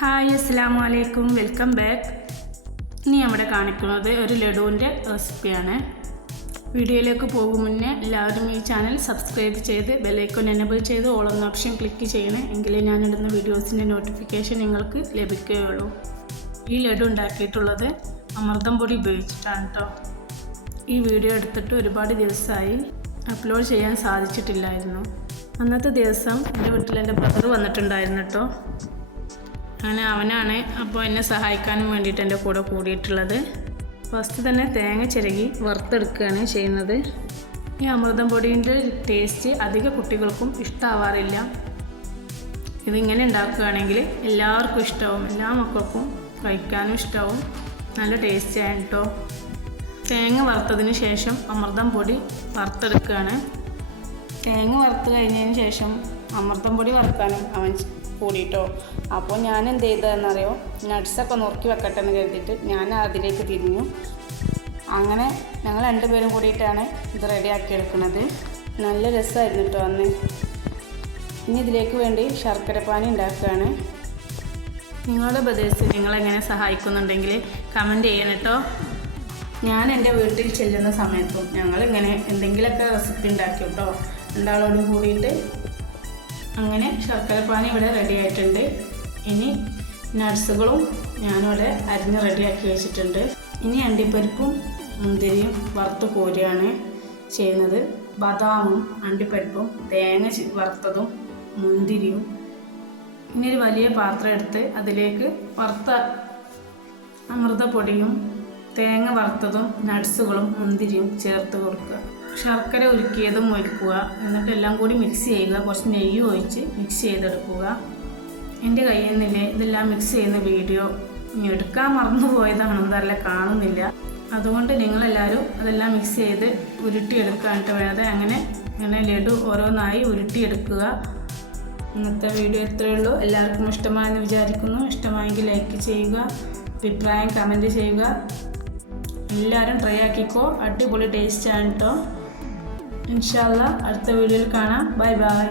Hi അസ്സലാമു അലൈക്കും, welcome back. ഇനി നമ്മുടെ കാണിക്കുന്നത് ഒരു ലഡുവിൻ്റെ റെസിപ്പിയാണ്. വീഡിയോയിലേക്ക് പോകും മുന്നേ എല്ലാവരും ഈ ചാനൽ സബ്സ്ക്രൈബ് ചെയ്ത് ബെല്ലൈക്കൺ എനേബിൾ ചെയ്ത് ഓൾ എന്ന ഓപ്ഷൻ ക്ലിക്ക് ചെയ്യണേ. എങ്കിലേ ഞാനിടുന്ന വീഡിയോസിൻ്റെ നോട്ടിഫിക്കേഷൻ നിങ്ങൾക്ക് ലഭിക്കുകയുള്ളൂ. ഈ ലഡു ഉണ്ടാക്കിയിട്ടുള്ളത് അമൃതം പൊടി ഉപയോഗിച്ചിട്ടാണ് കേട്ടോ. ഈ വീഡിയോ എടുത്തിട്ട് ഒരുപാട് ദിവസമായി അപ്ലോഡ് ചെയ്യാൻ സാധിച്ചിട്ടില്ലായിരുന്നു. അന്നത്തെ ദിവസം എൻ്റെ വീട്ടിൽ എൻ്റെ ബ്രദർ വന്നിട്ടുണ്ടായിരുന്നു കേട്ടോ. അങ്ങനെ അവനാണ് അപ്പോൾ എന്നെ സഹായിക്കാനും വേണ്ടിയിട്ട് എൻ്റെ കൂടെ കൂടിയിട്ടുള്ളത്. ഫസ്റ്റ് തന്നെ തേങ്ങ ചിരകി വറുത്തെടുക്കുകയാണ് ചെയ്യുന്നത്. ഈ അമൃതം പൊടിയുടെ ടേസ്റ്റ് അധിക കുട്ടികൾക്കും ഇഷ്ടമാവാറില്ല. ഇതിങ്ങനെ ഉണ്ടാക്കുകയാണെങ്കിൽ എല്ലാവർക്കും ഇഷ്ടമാവും, എല്ലാ മക്കൾക്കും കഴിക്കാനും ഇഷ്ടമാവും. നല്ല ടേസ്റ്റിയാണ് കേട്ടോ. തേങ്ങ വറുത്തതിന് ശേഷം അമൃതം പൊടി വറുത്തെടുക്കുകയാണ്. തേങ്ങ വറുത്ത് കഴിഞ്ഞതിന് ശേഷം അമൃതം പൊടി വറുക്കാനും അവൻ കൂടിയിട്ടോ. അപ്പോൾ ഞാൻ എന്ത് ചെയ്തതെന്നറിയോ, നട്ട്സൊക്കെ നുറുക്കി വെക്കട്ടെ എന്ന് കരുതിയിട്ട് ഞാൻ അതിലേക്ക് തിരിഞ്ഞു. അങ്ങനെ ഞങ്ങൾ രണ്ടുപേരും കൂടിയിട്ടാണ് ഇത് റെഡിയാക്കി എടുക്കുന്നത്. നല്ല രസമായിരുന്നു കേട്ടോ അന്ന്. ഇനി ഇതിലേക്ക് വേണ്ടി ശർക്കരപ്പാനി ഉണ്ടാക്കുകയാണ്. നിങ്ങളുടെ പ്രദേശത്ത് നിങ്ങളെങ്ങനെ സഹായിക്കുന്നുണ്ടെങ്കിൽ കമൻറ്റ് ചെയ്യണം കേട്ടോ. ഞാൻ എൻ്റെ വീട്ടിൽ ചെല്ലുന്ന സമയത്തും ഞങ്ങളിങ്ങനെ എന്തെങ്കിലുമൊക്കെ റെസിപ്പി ഉണ്ടാക്കി കേട്ടോ, രണ്ടാളോടും കൂടിയിട്ട്. അങ്ങനെ ശർക്കരപ്പാനി ഇവിടെ റെഡി ആയിട്ടുണ്ട്. ഇനി നട്ട്സുകളും ഞാനിവിടെ അരിഞ്ഞ് റെഡിയാക്കി വെച്ചിട്ടുണ്ട്. ഇനി അണ്ടിപ്പരിപ്പും മുന്തിരിയും വറുത്ത് കോരുകയാണ് ചെയ്യുന്നത്. ബദാമും അണ്ടിപ്പരിപ്പും തേങ്ങ വറുത്തതും മുന്തിരിയും. ഇനി ഒരു വലിയ പാത്രം എടുത്ത് അതിലേക്ക് വറുത്ത അമൃതപ്പൊടിയും തേങ്ങ വറുത്തതും നട്ട്സുകളും മുന്തിരിയും ചേർത്ത് കൊടുക്കുക. ശർക്കര ഉരുക്കിയതും ഒഴിക്കുക. എന്നിട്ട് എല്ലാം കൂടി മിക്സ് ചെയ്യുക. കുറച്ച് നെയ്യ് ഒഴിച്ച് മിക്സ് ചെയ്തെടുക്കുക. എൻ്റെ കയ്യിൽ നിന്നില്ലേ ഇതെല്ലാം മിക്സ് ചെയ്യുന്ന വീഡിയോ ഇനി എടുക്കാൻ മറന്നു പോയതാണെന്നല്ല, കാണുന്നില്ല. അതുകൊണ്ട് നിങ്ങളെല്ലാവരും അതെല്ലാം മിക്സ് ചെയ്ത് ഉരുട്ടിയെടുക്കാനായിട്ട് വേണ്ടത്. അങ്ങനെ ലഡു ഓരോന്നായി ഉരുട്ടിയെടുക്കുക. ഇന്നത്തെ വീഡിയോ ഇത്രയേ ഉള്ളൂ. എല്ലാവർക്കും ഇഷ്ടമായെന്ന് വിചാരിക്കുന്നു. ഇഷ്ടമായെങ്കിൽ ലൈക്ക് ചെയ്യുക, അഭിപ്രായം കമൻറ്റ് ചെയ്യുക. എല്ലാവരും ട്രൈ ആക്കിക്കോ, അടിപൊളി ടേസ്റ്റാണ് കേട്ടോ. ഇൻഷാ അല്ലാഹ് അടുത്ത വീഡിയോയിൽ കാണാം. Bye bye.